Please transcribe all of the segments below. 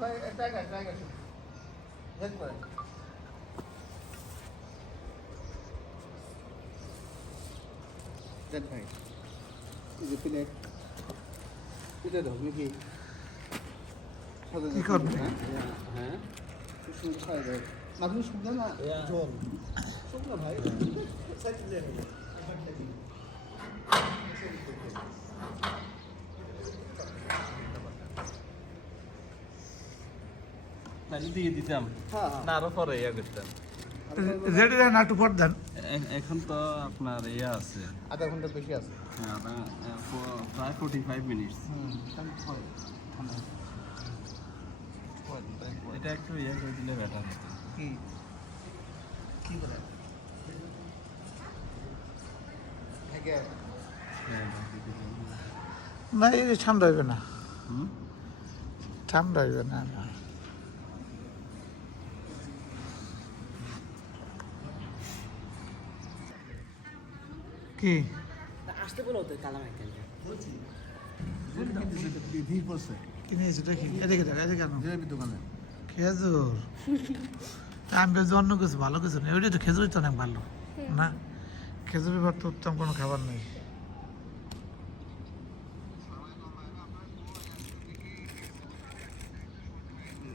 ভাই tiger help করে দেন ভাই এই যে প্লেট এটা দাও নাকি কি করবে? হ্যাঁ শুধু খাই দাও মাখন শুকনো না জল শুকনো ভাই সাইড দিয়ে নেবে নালি দিয়ে দিতাম না আরো পরে ইয়া করতাম রেডি না একটু পর দেন। এখন তো আপনার ইয়া আছে আধা ঘন্টা বেশি আছে হ্যাঁ প্রায় 45 মিনিট এটা একটু ইয়া করে দিলে বেটার হতো কি কি বলে আগে না এই ঠান্ডা হইবে না, হুম ঠান্ডা হইবে না না। কি আসতে বলো তো কালাম একটা কি নিয়েছে দেখি, এদিকে দেখ, এদিকে কেন জিলাপি দোকানে খেজুর। আমি বেশ অন্য কিছু ভালো কিছু নেই, ওইটা তো খেজুরই তো অনেক ভালো না, খেজুরের পর তো উত্তম কোনো খাবার নেই।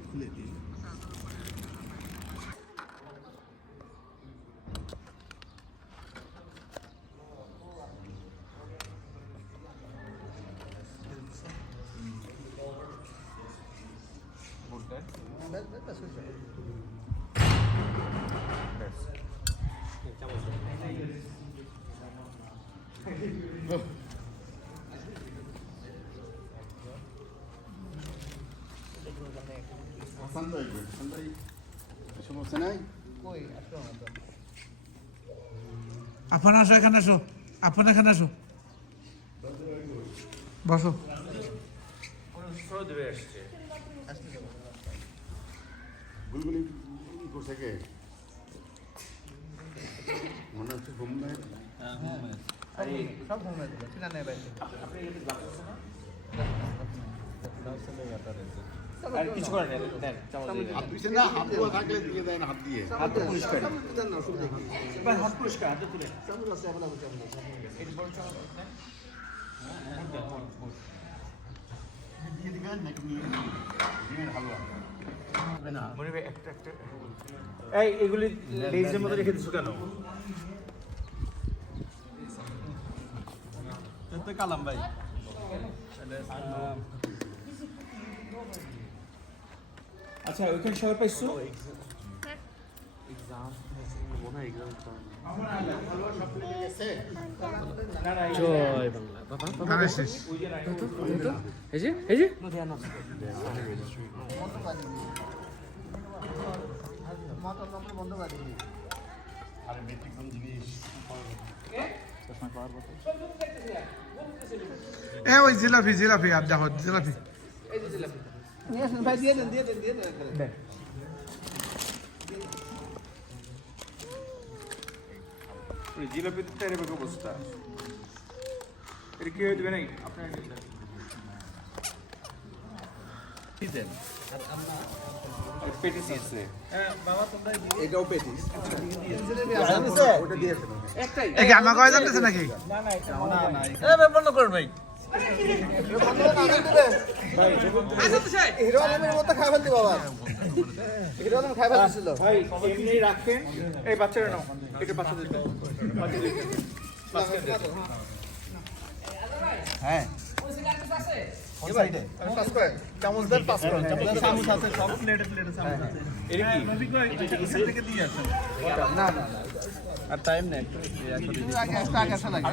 খুলে দিই সমস্যা নাই কই আসো না তো আপন আসো, এখানে আসো, আপন এখানে আসো, বসো। গুলগুলি করছে কে মনে হচ্ছে ঘুম নেই সব ঘুমিয়ে দিল ঠিক আছে ভাই আর কিছু করে না দেন হাত দিছে না, হাত ধোয়া থাকলে দিয়ে দেয় না, হাত দিয়ে হাত পরিষ্কার দেন না অসুবিধা নেই ভাই হাত পরিষ্কার হাত তুলে চামচ আছে আপনার চামচ আছে এই বড় চামচ আছে দিয়ে দিবেন নাকি ডিমের হালুয়া মনে ভাই একটা এই এগুলি লেজের মধ্যে রেখে দিছো কেন? এতে কালাম ভাই আচ্ছা ওইখানে সবাই পাইছো জয় বাংলা বাবা গানে শেষ। এই যে এই যে মোটর নম্বর বন্ধ করে দিবি আরে ব্যতিক্রম জিনিস এ ওই জিলাপি জিলাপি আর দেখো জিলাপি নিয়ে আসেন ভাই দিয়ে দেন ওই জিলাপি তেরে বেগ অবস্থা এটা কি হয়ে দিবে নাই আপনার কি দেন পেটিস আছে হ্যাঁ বাবা তোমরা এটাও পেটিস ওটা দিয়ে ফেলো একটাই এ কি আমার কয় জানতেছে নাকি? না না এটা না এ বন্ধ করুন ভাই হিরো আলমের মতো খাবার দি বাবা হিরো আলম খাবার দিছিল ভাই এমনি রাখেন এই বাচ্চারা নাও এটা বাচ্চাদের দাও হ্যাঁ পাস করে চামচ দেন পাস করে চামচ আছে সব প্লেটে চামচ আছে এটা কি এটা কি থেকে দিয়ে আছে না না আর টাইম নেই একটু ইয়া করে দিই আগে আসা লাগে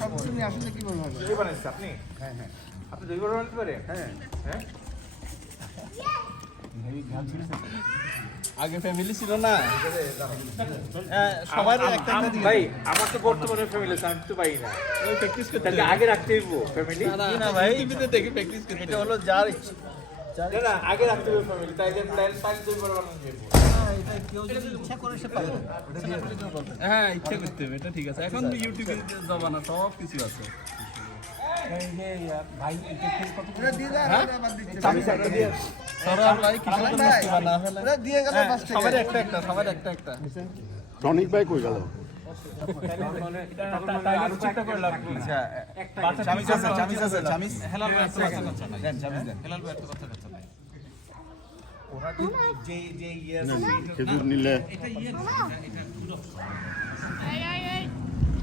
সব কিছু নিয়ে আসলে কি বলবো দই বানাইছেন আপনি হ্যাঁ হ্যাঁ আপনি দই বড়া বানাতে পারেন হ্যাঁ হ্যাঁ আগে ফ্যামিলি ছিল না সবার একটা ভাই আমার তো বর্তমানে ফ্যামিলি আছে আমি তো পাই না ওই প্র্যাকটিস করতে তাহলে আগে রাখতে হইব ফ্যামিলি না ভাই টিভিতে দেখে প্র্যাকটিস করতে এটা হলো যার ইচ্ছা না আগে রাখতে হবে ফ্যামিলি তাইলে প্ল্যান ফাইল দই বড়া বানানো যাবে এটা কেউ যদি ইচ্ছা করে সে পাবে হ্যাঁ ইচ্ছা করতে হবে এটা ঠিক আছে এখন তো ইউটিউবে জমানা সব কিছু আছে ভাই ওরা দিয়ে দাও, ওরা বাদ দিচ্ছে। চাবিস একটা দিয়ে ওরা দিয়ে গেল পাঁচ টাকা। টনিক ভাই কই গেল খেজুর নিলে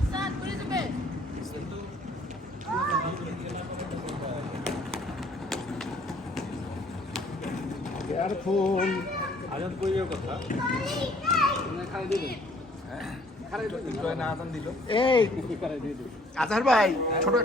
স্যার করে দেবে কেয়ারফুল আজাদ কইও কথা এই আজহার ভাই ছোট